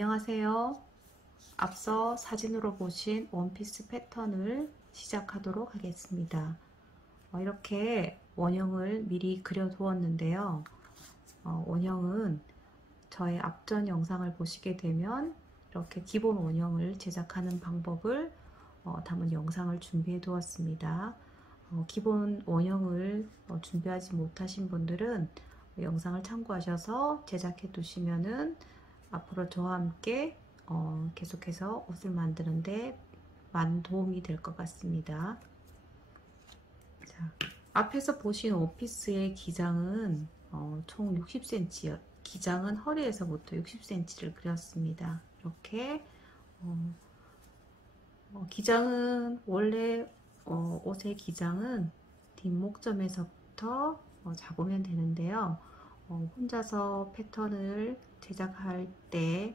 안녕하세요. 앞서 사진으로 보신 원피스 패턴을 시작하도록 하겠습니다. 이렇게 원형을 미리 그려 두었는데요. 원형은 저의 앞전 영상을 보시게 되면 이렇게 기본 원형을 제작하는 방법을 담은 영상을 준비해 두었습니다. 기본 원형을 준비하지 못하신 분들은 영상을 참고하셔서 제작해 두시면은 앞으로 저와 함께 계속해서 옷을 만드는데 많은 도움이 될 것 같습니다. 자, 앞에서 보신 원피스의 기장은 총 60cm, 기장은 허리에서부터 60cm를 그렸습니다. 이렇게 기장은 원래 옷의 기장은 뒷목점에서부터 잡으면 되는데요. 혼자서 패턴을 제작할 때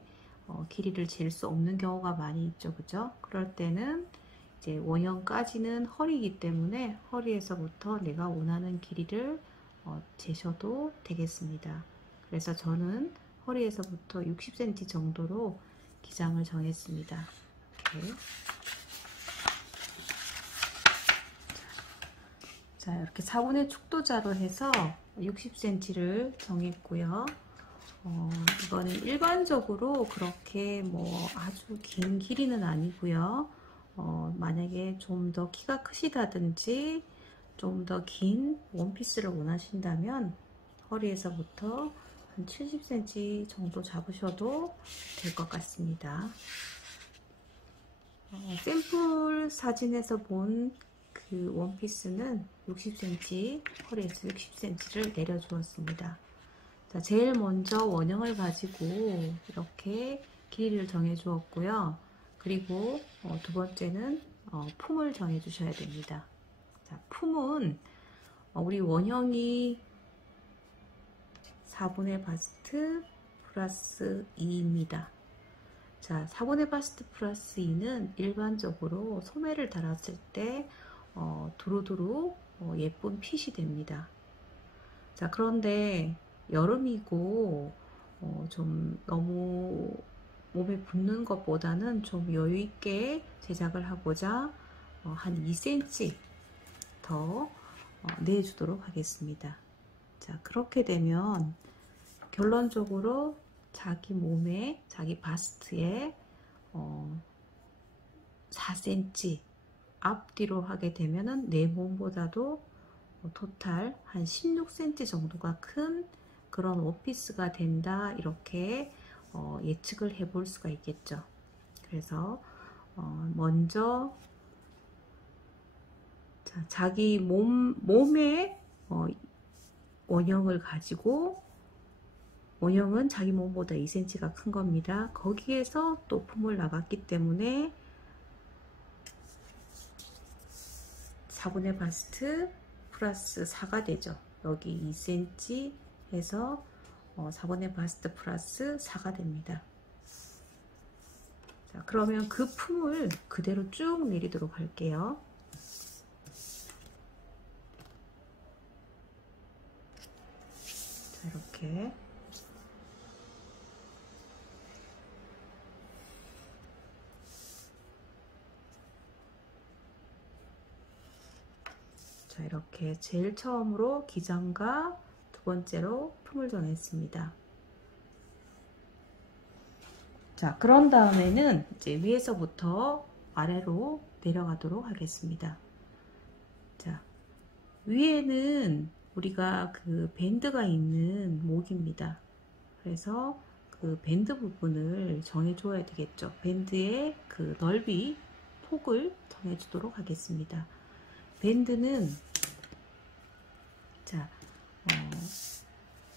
길이를 잴 수 없는 경우가 많이 있죠, 그죠? 그럴 때는 이제 원형까지는 허리이기 때문에 허리에서부터 내가 원하는 길이를 재셔도 되겠습니다. 그래서 저는 허리에서부터 60cm 정도로 기장을 정했습니다. 이렇게. 자, 이렇게 4분의 축도자로 해서 60cm를 정했고요. 이거는 일반적으로 그렇게 뭐 아주 긴 길이는 아니고요. 만약에 좀 더 키가 크시다든지 좀 더 긴 원피스를 원하신다면 허리에서부터 한 70cm 정도 잡으셔도 될 것 같습니다. 샘플 사진에서 본 그 원피스는 60cm, 허리에서 60cm를 내려 주었습니다. 자, 제일 먼저 원형을 가지고 이렇게 길이를 정해 주었고요. 그리고 두 번째는 품을 정해 주셔야 됩니다. 자, 품은 우리 원형이 4분의 바스트 플러스 2입니다. 자, 4분의 바스트 플러스 2는 일반적으로 소매를 달았을 때 두루두루 예쁜 핏이 됩니다. 자, 그런데 여름이고 좀 너무 몸에 붙는 것보다는 좀 여유있게 제작을 하고자 한 2cm 더 내주도록 하겠습니다. 자, 그렇게 되면 결론적으로 자기 몸에, 자기 바스트에 4cm 앞뒤로 하게 되면은 내 몸보다도 토탈 한 16cm 정도가 큰 그런 원피스가 된다, 이렇게 예측을 해 볼 수가 있겠죠. 그래서 먼저 자기 몸의 원형을 가지고, 원형은 자기 몸보다 2cm가 큰 겁니다. 거기에서 또 품을 나갔기 때문에 4분의 바스트 플러스 4가 되죠. 여기 2cm 해서 4분의 바스트 플러스 4가 됩니다. 자, 그러면 그 품을 그대로 쭉 내리도록 할게요. 자, 이렇게. 자, 이렇게 제일 처음으로 기장과 두 번째로 품을 정했습니다. 자, 그런 다음에는 이제 위에서부터 아래로 내려가도록 하겠습니다. 자, 위에는 우리가 그 밴드가 있는 목입니다. 그래서 그 밴드 부분을 정해 줘야 되겠죠. 밴드의 그 넓이, 폭을 정해 주도록 하겠습니다. 밴드는 자,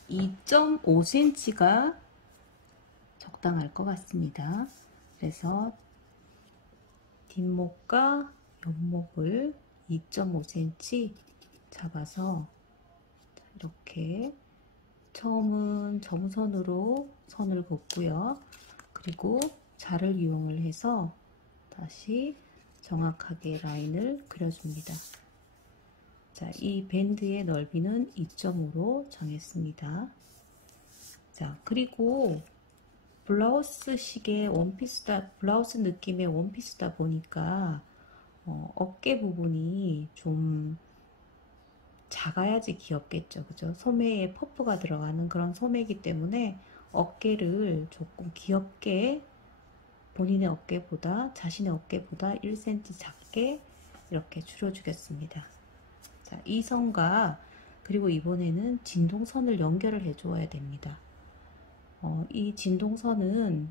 2.5cm가 적당할 것 같습니다. 그래서 뒷목과 옆목을 2.5cm 잡아서 이렇게 처음은 점선으로 선을 긋고요. 그리고 자를 이용을 해서 다시 정확하게 라인을 그려줍니다. 자, 이 밴드의 넓이는 2.5로 정했습니다. 자, 그리고 블라우스식의 원피스다, 블라우스 느낌의 원피스다 보니까 어깨 부분이 좀 작아야지 귀엽겠죠. 그죠? 소매에 퍼프가 들어가는 그런 소매이기 때문에 어깨를 조금 귀엽게 본인의 어깨보다, 자신의 어깨보다 1cm 작게 이렇게 줄여주겠습니다. 자, 이 선과 그리고 이번에는 진동선을 연결을 해 주어야 됩니다. 이 진동선은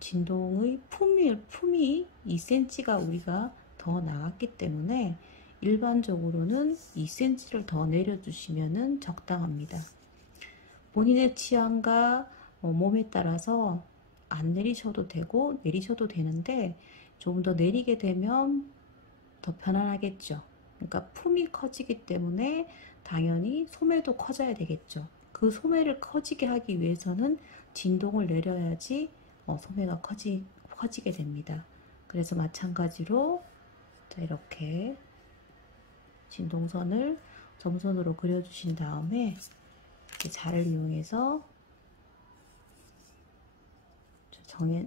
진동의 품이 2cm가 우리가 더 나갔기 때문에 일반적으로는 2cm를 더 내려주시면 적당합니다. 본인의 취향과 몸에 따라서 안 내리셔도 되고 내리셔도 되는데 좀 더 내리게 되면 더 편안하겠죠. 그러니까 품이 커지기 때문에 당연히 소매도 커져야 되겠죠. 그 소매를 커지게 하기 위해서는 진동을 내려야지 소매가 커지게 됩니다. 그래서 마찬가지로 자, 이렇게 진동선을 점선으로 그려주신 다음에 자를 이용해서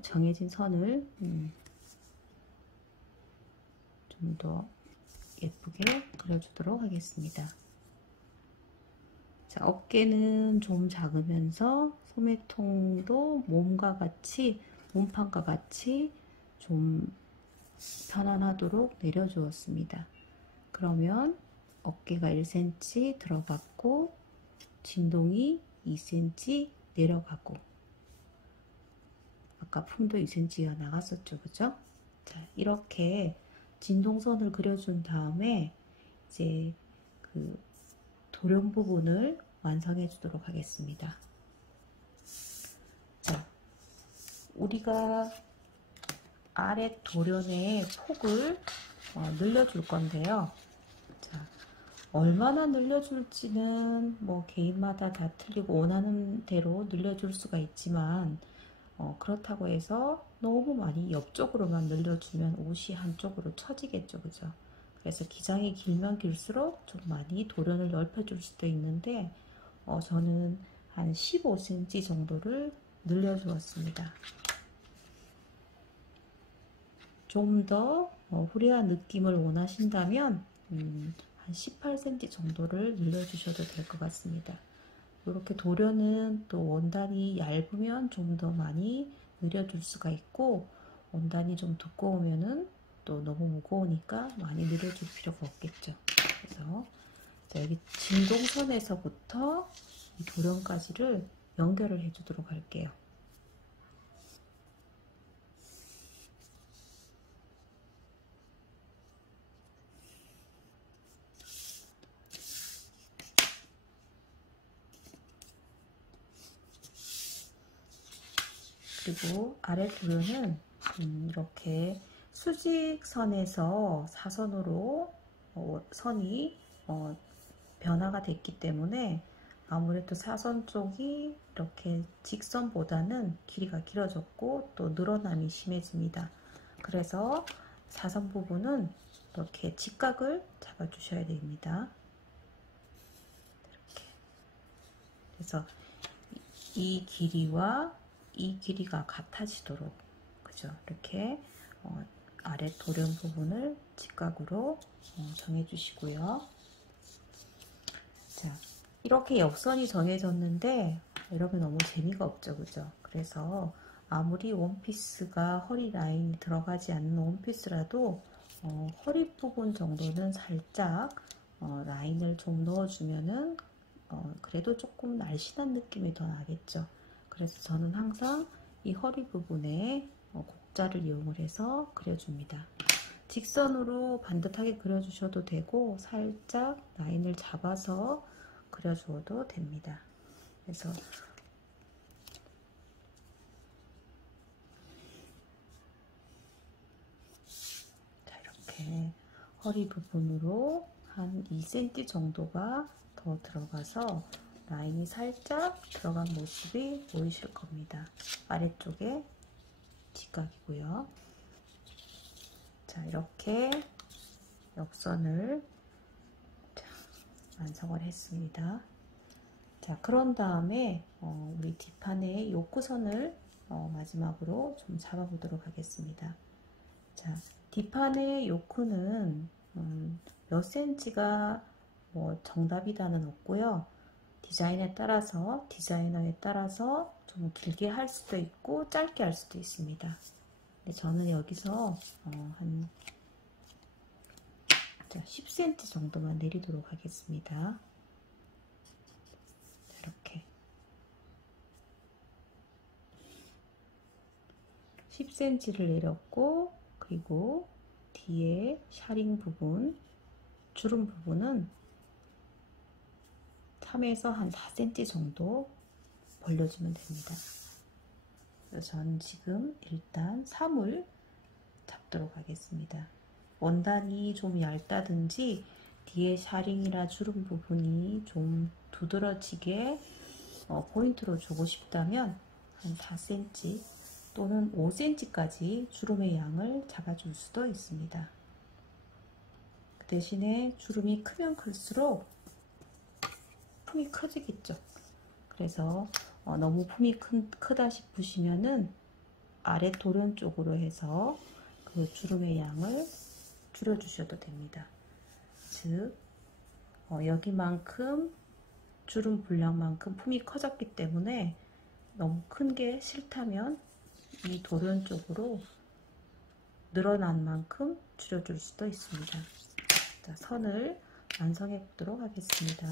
정해진 선을 좀 더 예쁘게 그려주도록 하겠습니다. 자, 어깨는 좀 작으면서 소매통도 몸판과 같이 좀 편안하도록 내려주었습니다. 그러면 어깨가 1cm 들어갔고 진동이 2cm 내려가고 아까 품도 2cm가 나갔었죠. 그죠? 자, 이렇게 진동선을 그려준 다음에 이제 그 도령 부분을 완성해 주도록 하겠습니다. 자, 우리가 아래 도련의 폭을 늘려줄 건데요. 자, 얼마나 늘려줄지는 뭐 개인마다 다 틀리고 원하는 대로 늘려줄 수가 있지만 그렇다고 해서 너무 많이 옆쪽으로만 늘려주면 옷이 한쪽으로 처지겠죠. 그죠? 그래서 기장이 길면 길수록 좀 많이 도련을 넓혀줄 수도 있는데 저는 한 15cm 정도를 늘려주었습니다. 좀 더 후레한 느낌을 원하신다면 한 18cm 정도를 늘려주셔도 될 것 같습니다. 이렇게 도련은 또 원단이 얇으면 좀 더 많이 늘려줄 수가 있고 원단이 좀 두꺼우면은 또 너무 무거우니까 많이 늘려줄 필요가 없겠죠. 그래서 여기 진동선에서부터 이 도련까지를 연결을 해 주도록 할게요. 그리고 아래 도련은 이렇게 수직선에서 사선으로 선이 변화가 됐기 때문에 아무래도 사선 쪽이 이렇게 직선보다는 길이가 길어졌고 또 늘어남이 심해집니다. 그래서 사선 부분은 이렇게 직각을 잡아 주셔야 됩니다. 이렇게. 그래서 이 길이와 이 길이가 같아지도록 그죠? 이렇게 아래 도련 부분을 직각으로 정해 주시고요. 자, 이렇게 옆선이 정해졌는데 이러면 너무 재미가 없죠. 그죠? 그래서 아무리 원피스가 허리 라인이 들어가지 않는 원피스라도 허리 부분 정도는 살짝 라인을 좀 넣어주면은 그래도 조금 날씬한 느낌이 더 나겠죠. 그래서 저는 항상 이 허리 부분에 곡자를 이용을 해서 그려줍니다. 직선으로 반듯하게 그려주셔도 되고 살짝 라인을 잡아서 그려주어도 됩니다. 그래서 자, 이렇게 허리 부분으로 한 2cm 정도가 더 들어가서 라인이 살짝 들어간 모습이 보이실 겁니다. 아래쪽에 직각이고요. 자, 이렇게 옆선을 완성을 했습니다. 자, 그런 다음에 우리 뒷판에 요크선을 마지막으로 좀 잡아보도록 하겠습니다. 자, 뒷판의 요크는 몇 센치가 뭐 정답이다는 없고요. 디자이너에 따라서 좀 길게 할 수도 있고 짧게 할 수도 있습니다. 근데 저는 여기서 한 10cm 정도만 내리도록 하겠습니다. 이렇게 10cm를 내렸고, 그리고 뒤에 샤링 부분, 주름 부분은 3에서 한 4cm 정도 벌려주면 됩니다. 그래서 저는 지금 일단 3을 잡도록 하겠습니다. 원단이 좀 얇다든지 뒤에 샤링이나 주름 부분이 좀 두드러지게 포인트로 주고 싶다면 한 4cm 또는 5cm까지 주름의 양을 잡아줄 수도 있습니다. 그 대신에 주름이 크면 클수록 품이 커지겠죠. 그래서 너무 품이 크다 싶으시면은 아래 도련 쪽으로 해서 그 주름의 양을 줄여주셔도 됩니다. 즉 여기만큼 주름 분량만큼 품이 커졌기 때문에 너무 큰 게 싫다면 이 도련 쪽으로 늘어난 만큼 줄여줄 수도 있습니다. 자, 선을 완성해 보도록 하겠습니다.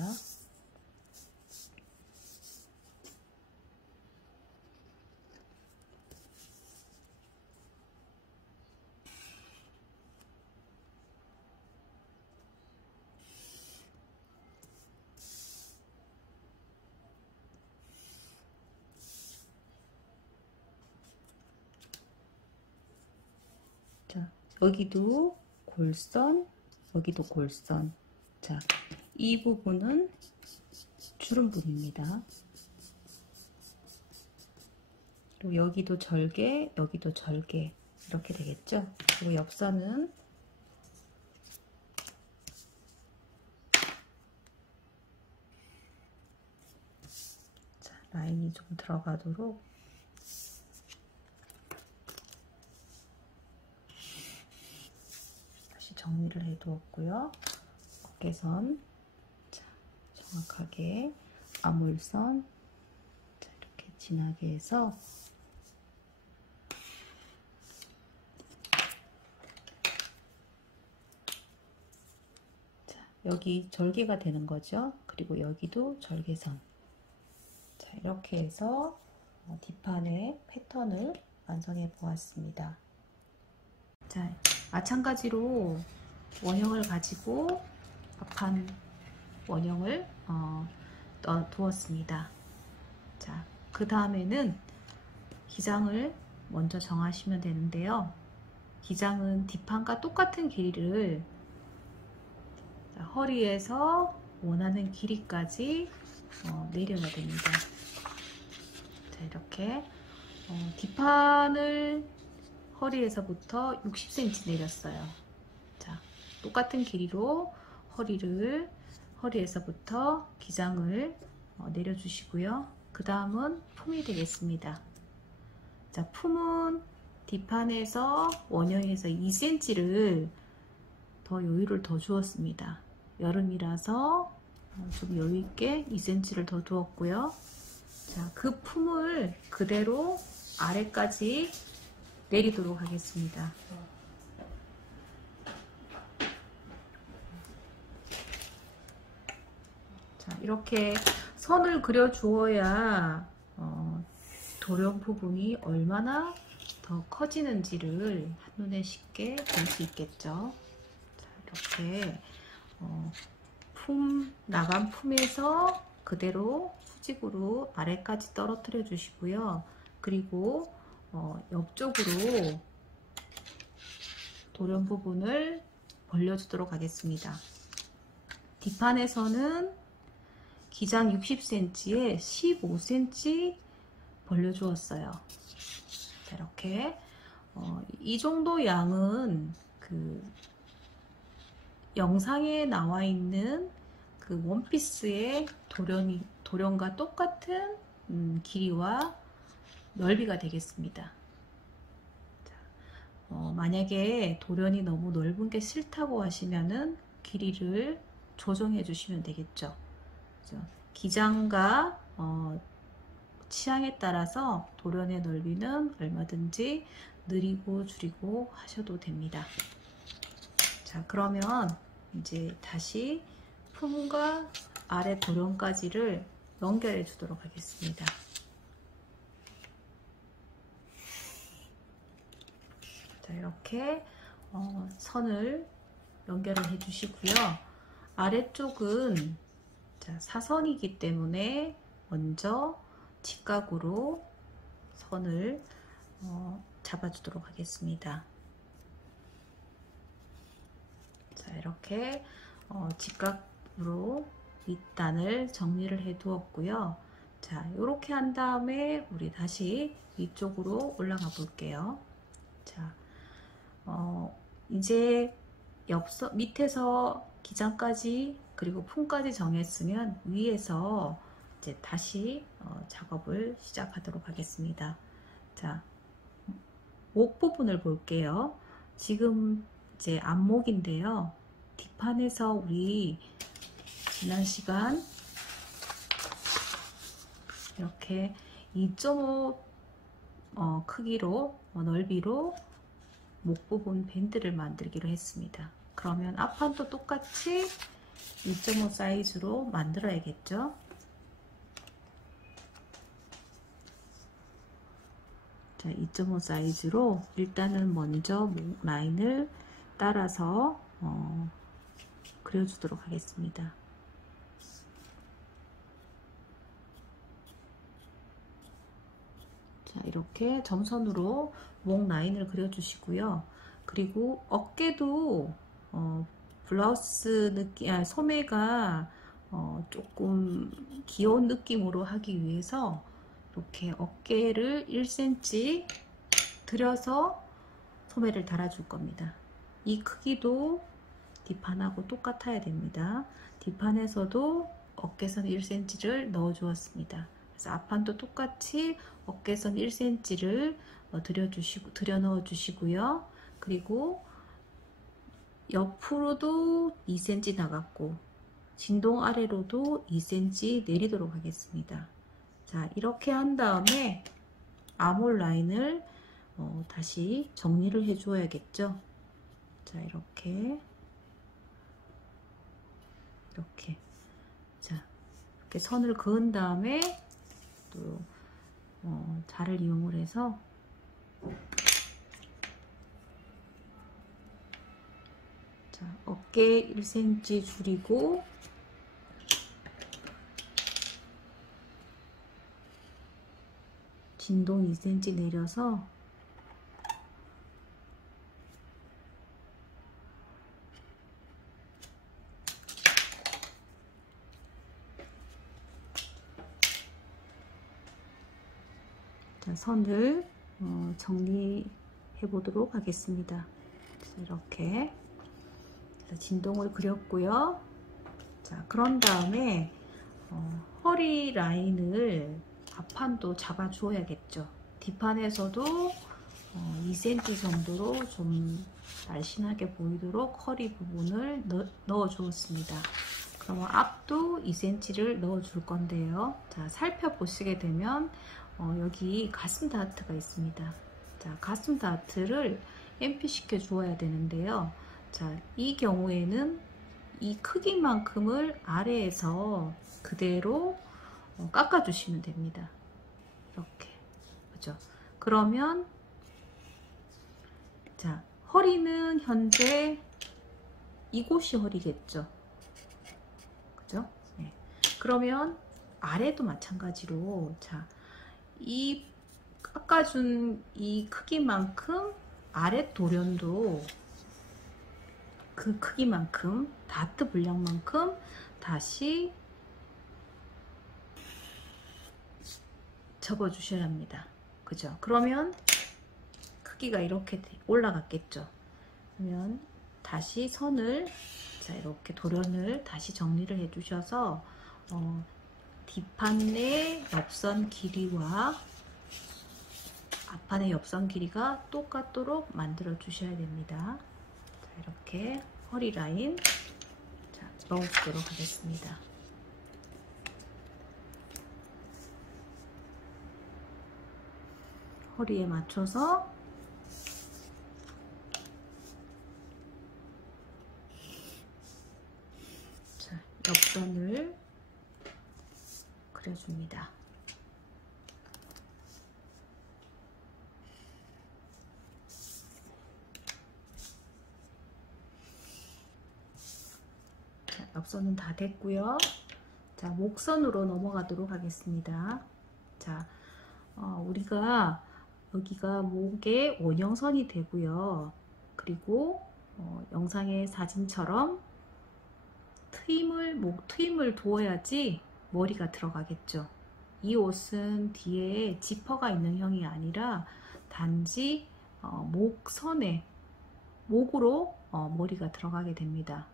자, 여기도 골선, 여기도 골선. 자, 이 부분은 주름부입니다. 또 여기도 절개, 여기도 절개, 이렇게 되겠죠. 그리고 옆선은 자, 라인이 좀 들어가도록 다시 정리를 해 두었고요. 어깨선, 자, 정확하게 아몰선, 자, 이렇게 진하게 해서 여기 절개가 되는 거죠. 그리고 여기도 절개선. 자, 이렇게 해서 뒷판의 패턴을 완성해 보았습니다. 자, 마찬가지로 원형을 가지고 앞판 원형을 두었습니다. 자, 그 다음에는 기장을 먼저 정하시면 되는데요. 기장은 뒷판과 똑같은 길이를 허리에서 원하는 길이까지 내려야 됩니다. 자, 이렇게 뒷판을 허리에서부터 60cm 내렸어요. 자, 똑같은 길이로 허리에서부터 기장을 내려주시고요. 그 다음은 품이 되겠습니다. 자, 품은 뒷판에서 원형에서 2cm를 더 여유를 더 주었습니다. 여름이라서 좀 여유있게 2cm를 더 두었고요. 자, 그 품을 그대로 아래까지 내리도록 하겠습니다. 자, 이렇게 선을 그려 주어야 도련 부분이 얼마나 더 커지는지를 한눈에 쉽게 볼 수 있겠죠. 자, 이렇게 나간 품에서 그대로 수직으로 아래까지 떨어뜨려 주시고요. 그리고 옆쪽으로 도련 부분을 벌려주도록 하겠습니다. 뒷판에서는 기장 60cm에 15cm 벌려주었어요. 자, 이렇게 이 정도 양은 그 영상에 나와 있는 그 원피스의 도련과 똑같은 길이와 넓이가 되겠습니다. 자, 만약에 돌연이 너무 넓은 게 싫다고 하시면은 길이를 조정해 주시면 되겠죠. 그죠? 기장과 취향에 따라서 돌연의 넓이는 얼마든지 느리고 줄이고 하셔도 됩니다. 자, 그러면 이제 다시 품과 아래 돌연까지를 연결해 주도록 하겠습니다. 자, 이렇게 선을 연결을 해 주시고요. 아래쪽은 자, 사선이기 때문에 먼저 직각으로 선을 잡아주도록 하겠습니다. 자, 이렇게 직각으로 윗단을 정리를 해 두었고요. 자, 이렇게 한 다음에 우리 다시 위쪽으로 올라가 볼게요. 자, 이제 밑에서 기장까지 그리고 품까지 정했으면 위에서 이제 다시 작업을 시작하도록 하겠습니다. 자, 목 부분을 볼게요. 지금 이제 앞목인데요. 뒷판에서 우리 지난 시간 이렇게 2.5 크기로 넓이로 목 부분 밴드를 만들기로 했습니다. 그러면 앞판도 똑같이 2.5 사이즈로 만들어야겠죠. 자, 2.5 사이즈로 일단은 먼저 목 라인을 따라서 그려주도록 하겠습니다. 자, 이렇게 점선으로 목 라인을 그려주시고요. 그리고 어깨도 블라우스 느낌, 소매가 조금 귀여운 느낌으로 하기 위해서 이렇게 어깨를 1cm 들여서 소매를 달아줄 겁니다. 이 크기도 뒷판하고 똑같아야 됩니다. 뒷판에서도 어깨선 1cm를 넣어 주었습니다. 그래서 앞판도 똑같이 어깨선 1cm를 들여 넣어 주시고요. 그리고 옆으로도 2cm 나갔고 진동 아래로도 2cm 내리도록 하겠습니다. 자, 이렇게 한 다음에 아몰 라인을 다시 정리를 해 주어야겠죠. 자, 이렇게 자, 이렇게 선을 그은 다음에 또 자를 이용을 해서 자, 어깨 1cm 줄이고 진동 2cm 내려서 자, 선을 정리해 보도록 하겠습니다. 이렇게 진동을 그렸고요. 자, 그런 다음에 허리 라인을 앞판도 잡아 주어야겠죠. 뒷판에서도 2cm 정도로 좀 날씬하게 보이도록 허리 부분을 넣어 주었습니다. 그러면 앞도 2cm를 넣어 줄 건데요. 자, 살펴보시게 되면 여기 가슴 다트가 있습니다. 자, 가슴 다트를 엠피 시켜 주어야 되는데요. 자, 이 경우에는 이 크기만큼을 아래에서 그대로 깎아 주시면 됩니다. 이렇게. 그죠? 그러면 자, 허리는 현재 이곳이 허리겠죠. 그죠? 네. 그러면 아래도 마찬가지로 자, 이 깎아준 이 크기만큼 아래 돌연도 그 크기만큼 다트 분량만큼 다시 접어 주셔야 합니다. 그죠? 그러면 크기가 이렇게 올라갔겠죠. 그러면 다시 선을 자, 이렇게 돌연을 다시 정리를 해 주셔서 뒷판의 옆선 길이와 앞판의 옆선 길이가 똑같도록 만들어 주셔야 됩니다. 자, 이렇게 허리 라인 자, 넣어주도록 하겠습니다. 허리에 맞춰서 자, 옆선을 그려줍니다. 자, 옆선은 다 됐고요. 자, 목선으로 넘어가도록 하겠습니다. 자, 우리가 여기가 목에 원형선이 되고요. 그리고 영상의 사진처럼 목 트임을 두어야지 머리가 들어가겠죠. 이 옷은 뒤에 지퍼가 있는 형이 아니라 단지 목선에 목으로 머리가 들어가게 됩니다.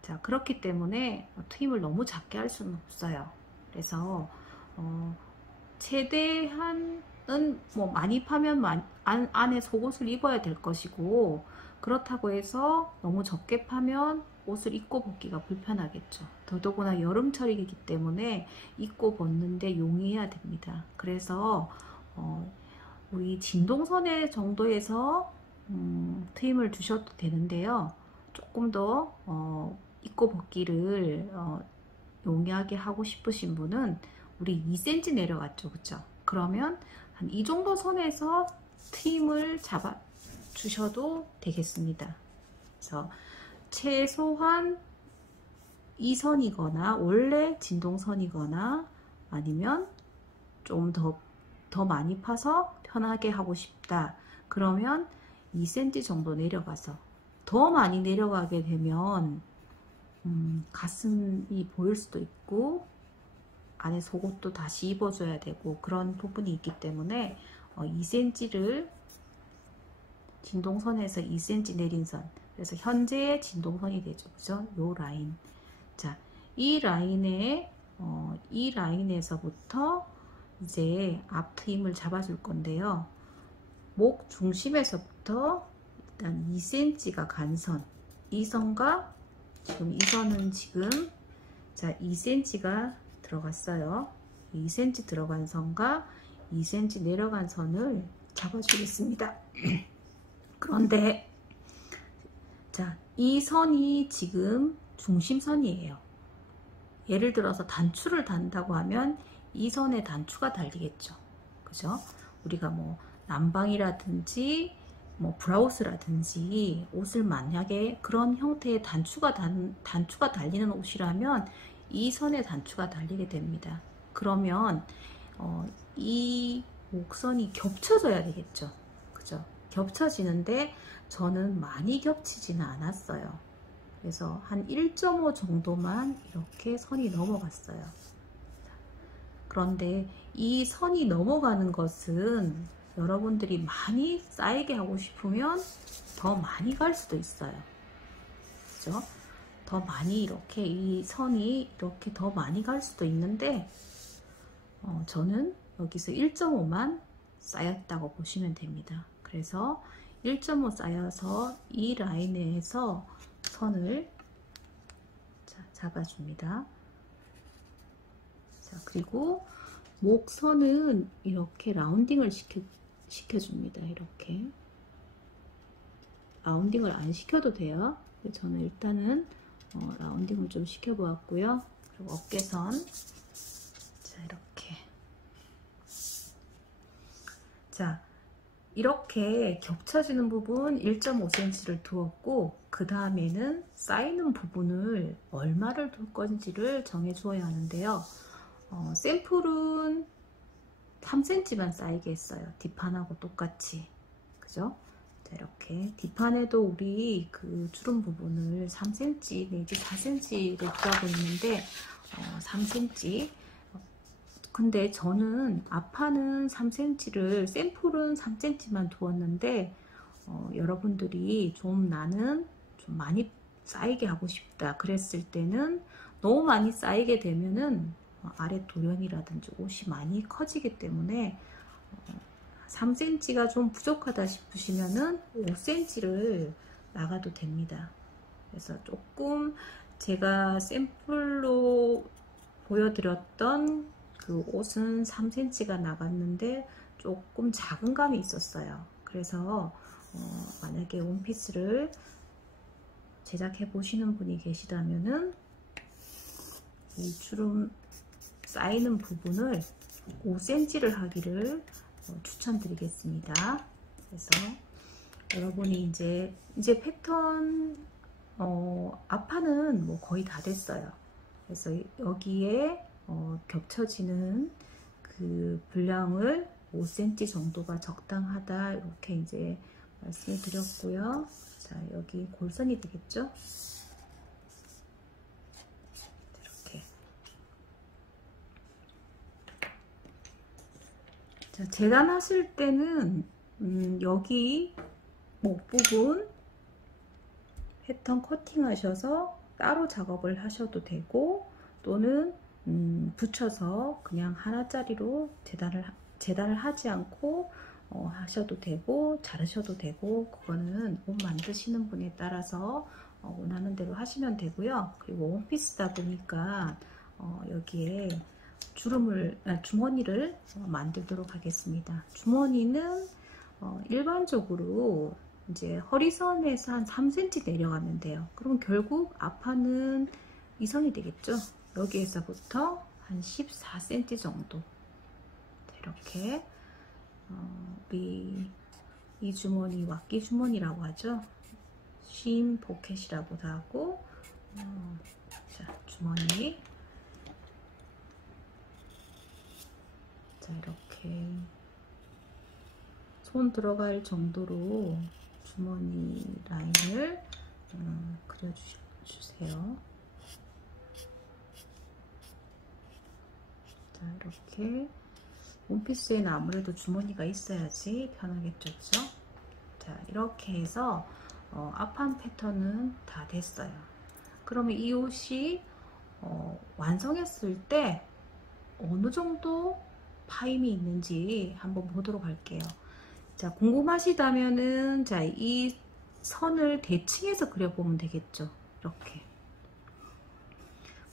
자, 그렇기 때문에 트임을 너무 작게 할 수는 없어요. 그래서 최대한은 뭐 많이 파면 안에 속옷을 입어야 될 것이고, 그렇다고 해서 너무 적게 파면 옷을 입고 벗기가 불편하겠죠. 더더구나 여름철이기 때문에 입고 벗는데 용이해야 됩니다. 그래서 우리 진동선의 정도에서 트임을 주셔도 되는데요. 조금 더 입고 벗기를 용이하게 하고 싶으신 분은 우리 2cm 내려갔죠, 그쵸? 그러면 한 이 정도 선에서 트임을 잡아 주셔도 되겠습니다. 그래서 최소한 이 선이거나 원래 진동선이거나 아니면 좀 더 많이 파서 편하게 하고 싶다. 그러면 2cm 정도 내려가서, 더 많이 내려가게 되면 가슴이 보일 수도 있고 안에 속옷도 다시 입어줘야 되고 그런 부분이 있기 때문에 2cm를 진동선에서 2cm 내린 선, 그래서 현재의 진동선이 되죠. 그죠? 요 라인. 자, 이 라인에서부터 이제 앞 트임을 잡아줄 건데요. 목 중심에서부터 일단 2cm가 간 선, 이 선과 지금 이 선은 지금 자 2cm가 들어갔어요. 2cm 들어간 선과 2cm 내려간 선을 잡아주겠습니다. 그런데 자, 이 선이 지금 중심선이에요. 예를 들어서 단추를 단다고 하면 이 선에 단추가 달리겠죠. 그죠? 우리가 뭐 남방이라든지 뭐 브라우스라든지 옷을 만약에 그런 형태의 단추가 달리는 옷이라면 이 선에 단추가 달리게 됩니다. 그러면 이 목선이 겹쳐져야 되겠죠. 그죠? 겹쳐지는데 저는 많이 겹치지는 않았어요. 그래서 한 1.5 정도만 이렇게 선이 넘어갔어요. 그런데 이 선이 넘어가는 것은 여러분들이 많이 쌓이게 하고 싶으면 더 많이 갈 수도 있어요. 그죠? 더 많이 이렇게 이 선이 이렇게 더 많이 갈 수도 있는데 저는 여기서 1.5만 쌓였다고 보시면 됩니다. 그래서 1.5 쌓여서 이 라인에서 선을 잡아줍니다. 자, 그리고 목선은 이렇게 라운딩을 시켜줍니다. 이렇게 라운딩을 안 시켜도 돼요. 저는 일단은 라운딩을 좀 시켜보았고요. 그리고 어깨선 자 이렇게 자 이렇게 겹쳐지는 부분 1.5cm를 두었고 그 다음에는 쌓이는 부분을 얼마를 둘 건지를 정해 주어야 하는데요. 샘플은 3cm만 쌓이게 했어요. 뒷판하고 똑같이. 그죠? 자, 이렇게 뒷판에도 우리 그 주름 부분을 3cm 내지 4cm를 두라고 있는데 3cm. 근데 저는 앞판은 3cm를 샘플은 3cm만 두었는데 여러분들이 나는 좀 많이 쌓이게 하고 싶다 그랬을 때는 너무 많이 쌓이게 되면은 아래 도련이라든지 옷이 많이 커지기 때문에 3cm가 좀 부족하다 싶으시면은 5cm를 나가도 됩니다. 그래서 조금 제가 샘플로 보여드렸던 그 옷은 3cm가 나갔는데 조금 작은 감이 있었어요. 그래서 만약에 원피스를 제작해 보시는 분이 계시다면은 이 주름 쌓이는 부분을 5cm를 하기를 추천드리겠습니다. 그래서 여러분이 이제 패턴 앞판은 뭐 거의 다 됐어요. 그래서 여기에 겹쳐지는 그 분량을 5cm 정도가 적당하다 이렇게 이제 말씀을 드렸고요. 자, 여기 골선이 되겠죠? 이렇게. 자, 재단하실 때는 여기 목 부분 패턴 커팅 하셔서 따로 작업을 하셔도 되고, 또는 붙여서 그냥 하나짜리로 재단을 하지 않고 하셔도 되고 자르셔도 되고, 그거는 옷 만드시는 분에 따라서 원하는 대로 하시면 되고요. 그리고 원피스다 보니까 여기에 주머니를 만들도록 하겠습니다. 주머니는 일반적으로 이제 허리선에서 한 3cm 내려가면 돼요. 그럼 결국 앞판은 이 선이 되겠죠. 여기에서부터 한 14cm 정도. 이렇게 이 주머니 왁기 주머니라고 하죠. 쉼 포켓이라고도 하고. 자, 주머니. 자, 이렇게 손 들어갈 정도로 주머니 라인을 그려주세요. 자, 이렇게 원피스에는 아무래도 주머니가 있어야지 편하겠죠, 그죠? 자, 이렇게 해서 앞판 패턴은 다 됐어요. 그러면 이 옷이 완성했을 때 어느 정도 파임이 있는지 한번 보도록 할게요. 자, 궁금하시다면은 자, 이 선을 대칭해서 그려보면 되겠죠. 이렇게.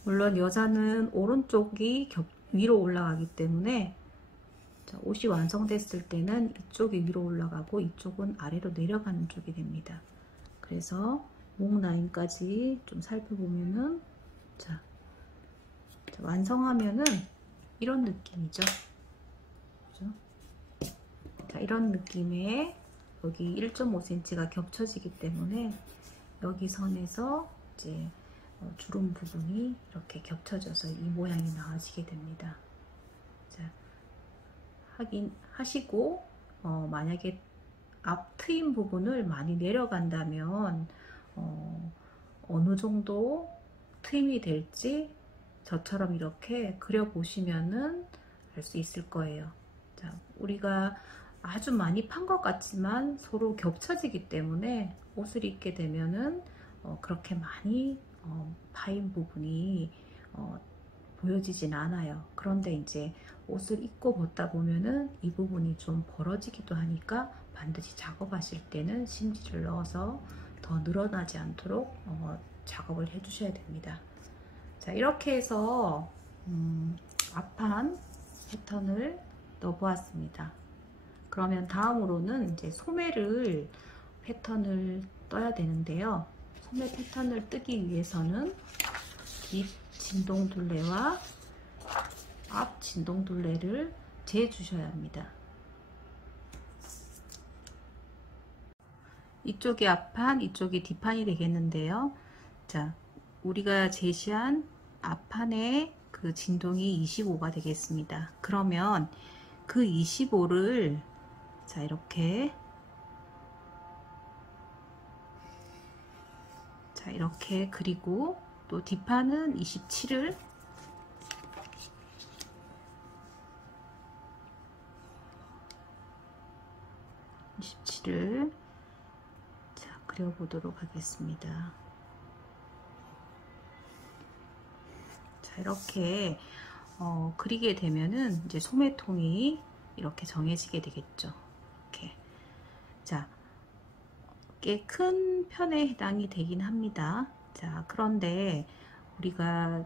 물론 여자는 오른쪽이 위로 올라가기 때문에, 자, 옷이 완성됐을 때는 이쪽이 위로 올라가고 이쪽은 아래로 내려가는 쪽이 됩니다. 그래서 목 라인까지 좀 살펴보면은, 자, 완성하면은 이런 느낌이죠. 그죠? 자, 이런 느낌의 여기 1.5cm가 겹쳐지기 때문에 여기 선에서 이제 주름 부분이 이렇게 겹쳐져서 이 모양이 나와지게 됩니다. 자, 하시고 만약에 앞 트임 부분을 많이 내려간다면 어느 정도 트임이 될지 저처럼 이렇게 그려보시면은 알 수 있을 거예요. 자, 우리가 아주 많이 판 것 같지만 서로 겹쳐지기 때문에 옷을 입게 되면은 그렇게 많이 파인 부분이 보여지진 않아요. 그런데 이제 옷을 입고 벗다 보면은 이 부분이 좀 벌어지기도 하니까 반드시 작업하실 때는 심지를 넣어서 더 늘어나지 않도록 작업을 해 주셔야 됩니다. 자, 이렇게 해서 앞판 패턴을 넣어 보았습니다. 그러면 다음으로는 이제 소매를 패턴을 떠야 되는데요. 소매 패턴을 뜨기 위해서는 뒷 진동둘레와 앞 진동둘레를 재주셔야 합니다. 이쪽이 앞판, 이쪽이 뒷판이 되겠는데요. 자, 우리가 제시한 앞판의 그 진동이 25가 되겠습니다. 그러면 그 25를 자, 이렇게 그리고 또 뒷판은 27을 자, 그려보도록 하겠습니다. 자, 이렇게 그리게 되면은 이제 소매통이 이렇게 정해지게 되겠죠. 이렇게. 자, 꽤 큰 편에 해당이 되긴 합니다. 자, 그런데 우리가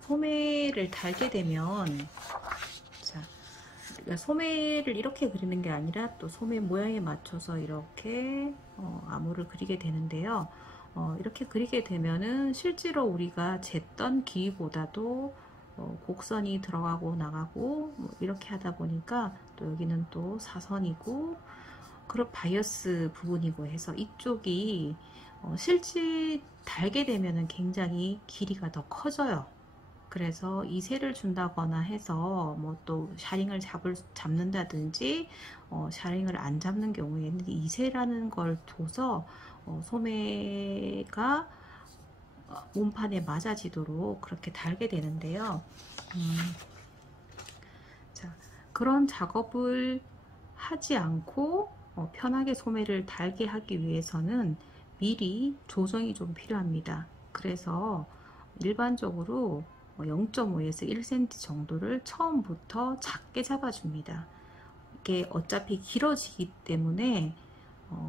소매를 달게 되면, 자, 우리가 소매를 이렇게 그리는 게 아니라 또 소매 모양에 맞춰서 이렇게 암호를 그리게 되는데요. 이렇게 그리게 되면은 실제로 우리가 쟀던 길이보다도 곡선이 들어가고 나가고 뭐 이렇게 하다 보니까 또 여기는 또 사선이고 그룹 바이어스 부분이고 해서 이쪽이 실제 달게 되면은 굉장히 길이가 더 커져요. 그래서 이세를 준다거나 해서 뭐 또 샤링을 잡는다든지 샤링을 안 잡는 경우에는 이세라는 걸 둬서 소매가 몸판에 맞아지도록 그렇게 달게 되는데요. 자, 그런 작업을 하지 않고 편하게 소매를 달게 하기 위해서는 미리 조정이 좀 필요합니다. 그래서 일반적으로 0.5에서 1cm 정도를 처음부터 작게 잡아줍니다. 이게 어차피 길어지기 때문에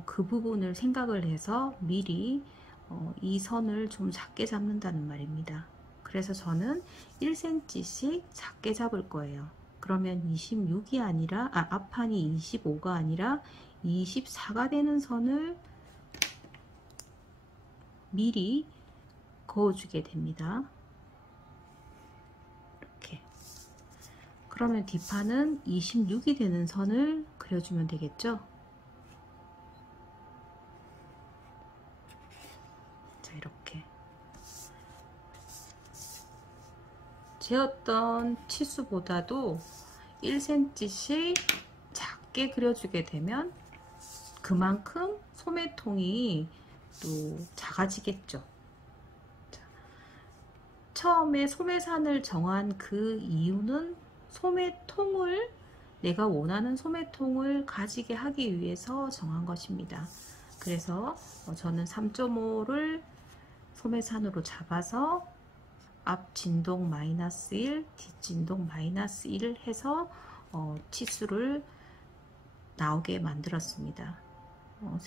그 부분을 생각을 해서 미리 이 선을 좀 작게 잡는다는 말입니다. 그래서 저는 1cm씩 작게 잡을 거예요. 그러면 26이 아니라 앞판이 25가 아니라 24가 되는 선을 미리 그어주게 됩니다. 이렇게. 그러면 뒷판은 26이 되는 선을 그려주면 되겠죠. 자, 이렇게 재었던 치수보다도 1cm씩 작게 그려주게 되면 그만큼 소매통이 또 작아지겠죠. 자, 처음에 소매산을 정한 그 이유는 소매통을 내가 원하는 소매통을 가지게 하기 위해서 정한 것입니다. 그래서 저는 3.5를 소매산으로 잡아서 앞 진동 -1, 뒷 진동 -1 해서 치수를 나오게 만들었습니다.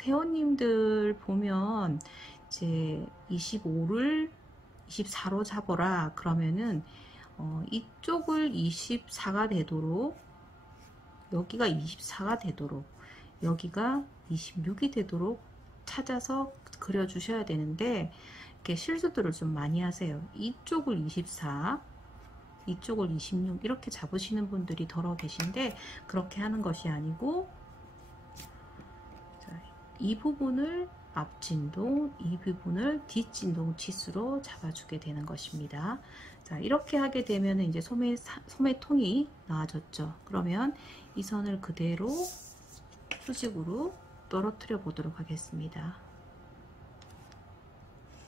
회원님들 보면 이제 25를 24로 잡아라 그러면은 이쪽을 24가 되도록, 여기가 24가 되도록, 여기가 26이 되도록 찾아서 그려 주셔야 되는데, 이렇게 실수들을 좀 많이 하세요. 이쪽을 24, 이쪽을 26 이렇게 잡으시는 분들이 더러 계신데, 그렇게 하는 것이 아니고, 자, 이 부분을 앞진동, 이 부분을 뒷진동 치수로 잡아주게 되는 것입니다. 자, 이렇게 하게 되면 이제 소매통이 나와졌죠. 그러면 이 선을 그대로 수직으로 떨어뜨려 보도록 하겠습니다.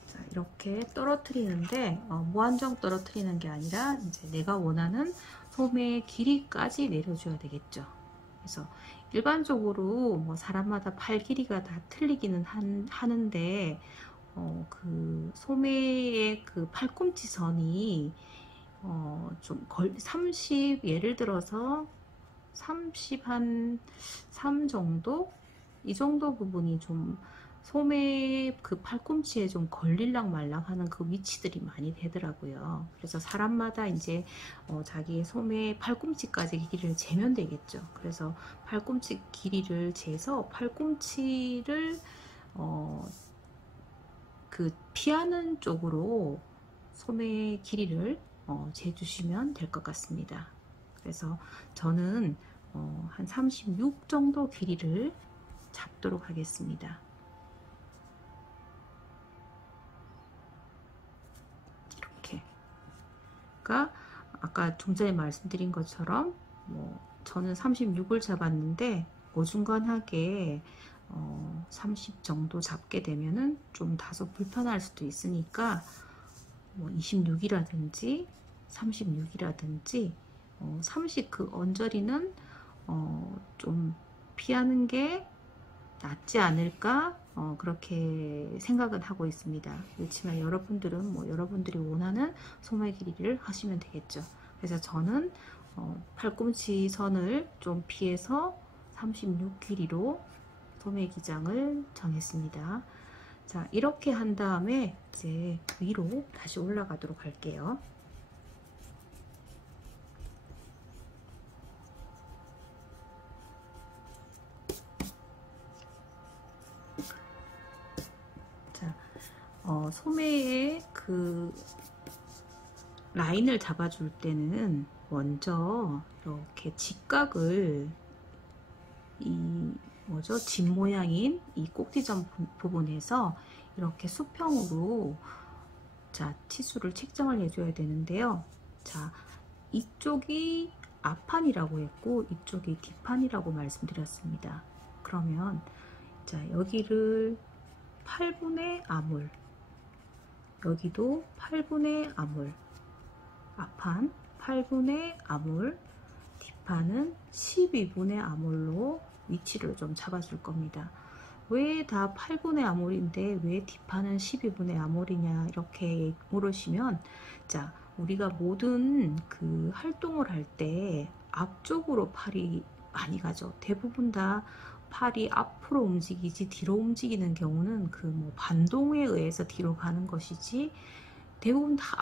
자, 이렇게 떨어뜨리는데 무한정 떨어뜨리는 게 아니라 이제 내가 원하는 소매의 길이까지 내려줘야 되겠죠. 그래서 일반적으로 뭐 사람마다 팔 길이가 다 틀리기는 하는데 그 소매의 그 팔꿈치 선이 좀 30, 예를 들어서 30 한 3 정도? 이 정도 부분이 좀 소매 그 팔꿈치에 좀 걸릴랑 말랑 하는 그 위치들이 많이 되더라고요. 그래서 사람마다 이제 자기 소매 팔꿈치까지 길이를 재면 되겠죠. 그래서 팔꿈치 길이를 재서 팔꿈치를 그 피하는 쪽으로 소매 길이를 재주시면 될 것 같습니다. 그래서 저는 한 36 정도 길이를 잡도록 하겠습니다. 이렇게. 그러니까 아까 좀 전에 말씀드린 것처럼 저는 36을 잡았는데 어중간하게 30 정도 잡게 되면은 좀 다소 불편할 수도 있으니까 26이라든지 36이라든지 30 그 언저리는 좀 피하는 게 낫지 않을까 그렇게 생각은 하고 있습니다. 그렇지만 여러분들은 여러분들이 원하는 소매 길이를 하시면 되겠죠. 그래서 저는 팔꿈치 선을 좀 피해서 36길이로 소매 기장을 정했습니다. 자, 이렇게 한 다음에 이제 위로 다시 올라가도록 할게요. 자, 소매의 그 라인을 잡아줄 때는 먼저 이렇게 직각을 집 모양인 이 꼭지점 부분에서 이렇게 수평으로 자, 치수를 책정을 해줘야 되는데요. 자, 이쪽이 앞판이라고 했고 이쪽이 뒷판이라고 말씀드렸습니다. 그러면 자, 여기를 8분의 아몰, 여기도 8분의 아몰, 앞판 8분의 아몰, 뒷판은 12분의 아몰로 위치를 좀 잡아줄 겁니다. 왜 다 8분의 아몰인데 왜 뒷판은 12분의 아몰이냐 이렇게 물으시면, 자, 우리가 모든 그 활동을 할 때 앞쪽으로 팔이 많이 가죠. 대부분 다 팔이 앞으로 움직이지 뒤로 움직이는 경우는 그 뭐 반동에 의해서 뒤로 가는 것이지 대부분 다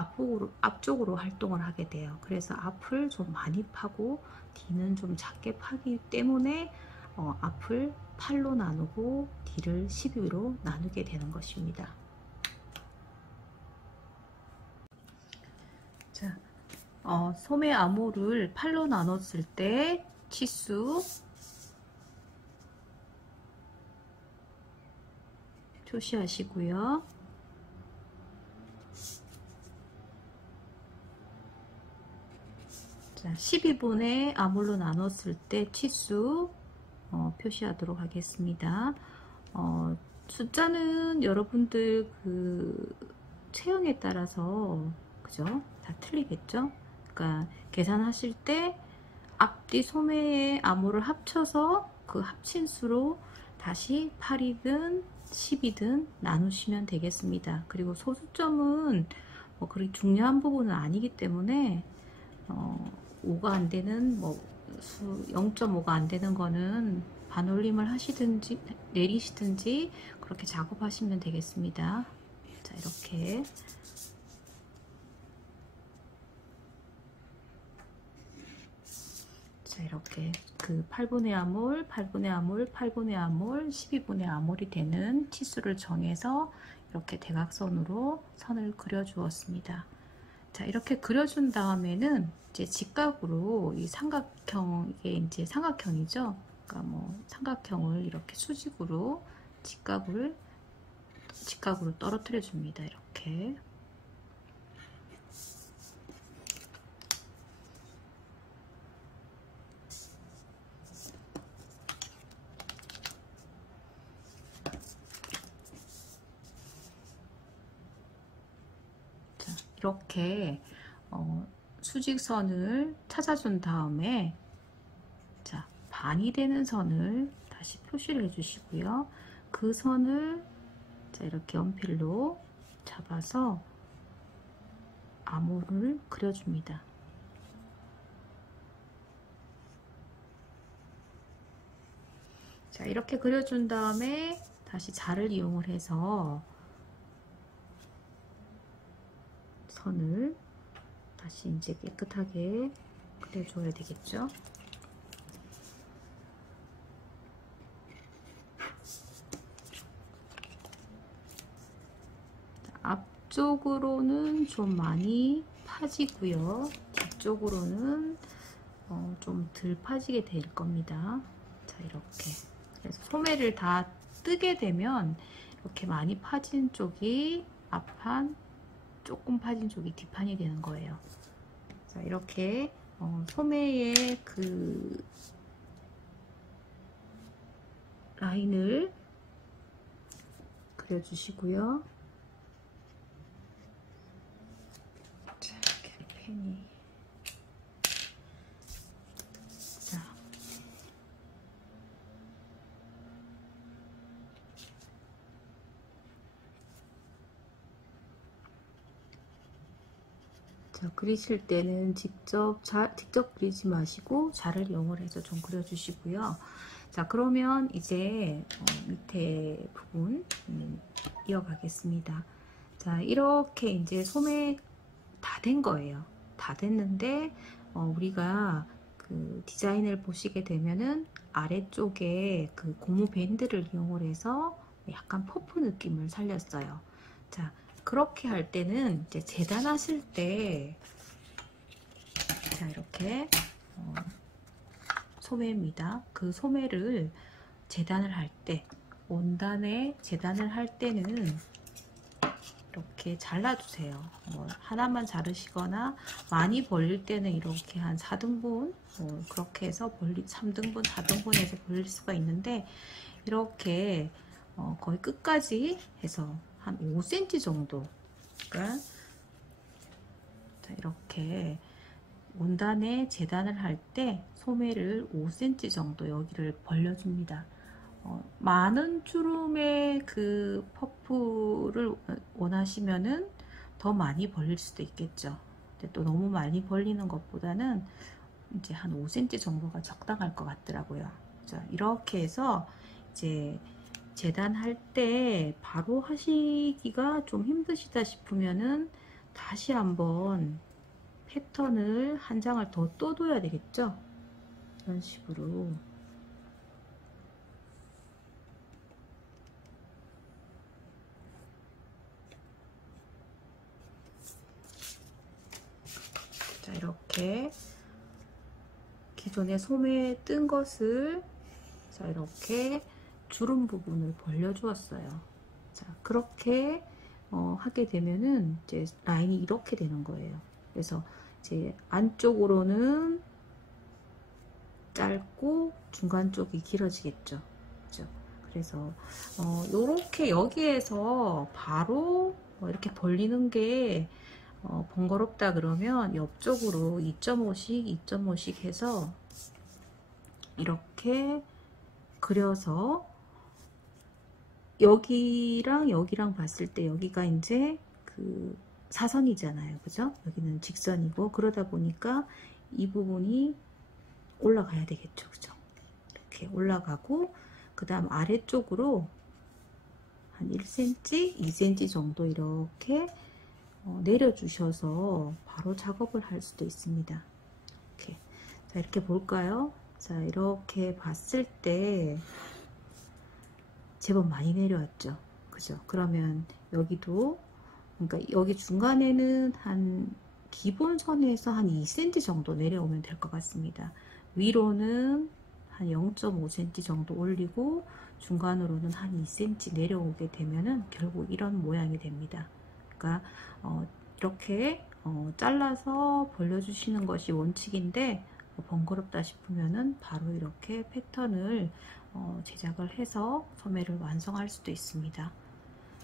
앞쪽으로 활동을 하게 돼요. 그래서 앞을 좀 많이 파고 뒤는 좀 작게 파기 때문에 앞을 8로 나누고 뒤를 12로 나누게 되는 것입니다. 자, 소매 암호를 8로 나눴을 때 치수 표시하시고요. 자, 12분의 아몰로 나눴을 때 치수 표시하도록 하겠습니다. 숫자는 여러분들 그 체형에 따라서 그죠? 다 틀리겠죠? 그러니까 계산하실 때 앞뒤 소매의 암호를 합쳐서 그 합친 수로 다시 8이든 10이든 나누시면 되겠습니다. 그리고 소수점은 뭐 그리 중요한 부분은 아니기 때문에 5가 안 되는 0.5가 안 되는 거는 반올림을 하시든지 내리시든지 그렇게 작업하시면 되겠습니다. 자, 이렇게 자, 이렇게 그 8분의 아몰, 8분의 아몰, 8분의 아몰, 12분의 아몰이 되는 치수를 정해서 이렇게 대각선으로 선을 그려 주었습니다. 자, 이렇게 그려준 다음에는 이제 직각으로 이 삼각형, 이게 이제 삼각형이죠. 그러니까 뭐 삼각형을 이렇게 수직으로 직각으로 떨어뜨려 줍니다. 이렇게. 자, 이렇게 수직선을 찾아준 다음에 자, 반이 되는 선을 다시 표시를 해주시고요. 그 선을 자, 이렇게 연필로 잡아서 암호를 그려줍니다. 자, 이렇게 그려준 다음에 다시 자를 이용을 해서 선을 다시 이제 깨끗하게 그려줘야 되겠죠. 앞쪽으로는 좀 많이 파지고요. 뒤쪽으로는 좀 덜 파지게 될 겁니다. 자, 이렇게. 그래서 소매를 다 뜨게 되면 이렇게 많이 파진 쪽이 앞판, 조금 파진 쪽이 뒷판이 되는 거예요. 자, 이렇게 소매의 그 라인을 그려주시고요. 자, 이렇게 펜이 자, 자, 그리실 때는 직접 그리지 마시고 자를 이용해서 좀 그려주시고요. 자, 그러면 이제 밑에 부분 이어가겠습니다. 자, 이렇게 이제 소매 다 된 거예요. 다 됐는데 우리가 그 디자인을 보시게 되면은 아래쪽에 그 고무 밴드를 이용해서 약간 퍼프 느낌을 살렸어요. 자, 그렇게 할 때는 이제 재단하실 때, 자, 이렇게 소매입니다. 그 소매를 재단을 할 때, 원단에 재단을 할 때는 이렇게 잘라주세요. 뭐 하나만 자르시거나 많이 벌릴 때는 이렇게 한 4등분 그렇게 해서 3등분, 4등분해서 벌릴 수가 있는데, 이렇게 거의 끝까지 해서 한 5cm 정도, 그러니까 자, 이렇게 원단에 재단을 할 때 소매를 5cm 정도 여기를 벌려줍니다. 많은 주름의 그 퍼프를 원하시면은 더 많이 벌릴 수도 있겠죠. 근데 또 너무 많이 벌리는 것보다는 이제 한 5cm 정도가 적당할 것 같더라고요. 자, 이렇게 해서 이제 재단할 때 바로 하시기가 좀 힘드시다 싶으면은 다시 한번 패턴을 한 장을 더 떠둬야 되겠죠. 이런 식으로. 자, 이렇게 기존에 소매에 뜬 것을, 자, 이렇게 주름 부분을 벌려 주었어요. 자, 그렇게 하게 되면은 이제 라인이 이렇게 되는 거예요. 그래서 이제 안쪽으로는 짧고 중간 쪽이 길어지겠죠. 그죠? 그래서 요렇게 여기에서 바로 이렇게 벌리는 게 번거롭다 그러면 옆쪽으로 2.5씩 2.5씩 해서 이렇게 그려서 여기랑 여기랑 봤을 때 여기가 이제 그 사선이잖아요. 그죠? 여기는 직선이고, 그러다 보니까 이 부분이 올라가야 되겠죠. 그죠? 이렇게 올라가고, 그 다음 아래쪽으로 한 1cm, 2cm 정도 이렇게 내려주셔서 바로 작업을 할 수도 있습니다. 이렇게. 자, 이렇게 볼까요? 자, 이렇게 봤을 때 제법 많이 내려왔죠. 그죠? 그러면 여기도, 그러니까 여기 중간에는 한 기본선에서 한 2cm 정도 내려오면 될 것 같습니다. 위로는 한 0.5cm 정도 올리고 중간으로는 한 2cm 내려오게 되면은 결국 이런 모양이 됩니다. 그러니까 이렇게 잘라서 벌려주시는 것이 원칙인데, 번거롭다 싶으면은 바로 이렇게 패턴을 제작을 해서 소매를 완성할 수도 있습니다.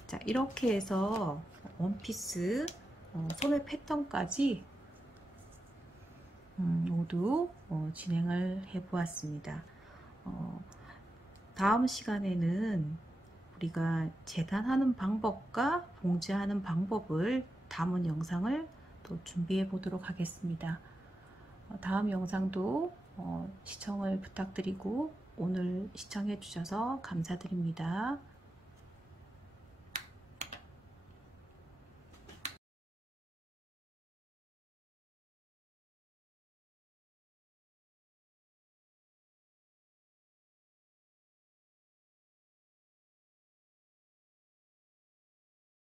자, 이렇게 해서 원피스 소매 패턴까지 모두 진행을 해 보았습니다. 다음 시간에는 우리가 재단하는 방법과 봉제하는 방법을 담은 영상을 또 준비해 보도록 하겠습니다. 다음 영상도 시청을 부탁드리고, 오늘 시청해 주셔서 감사드립니다.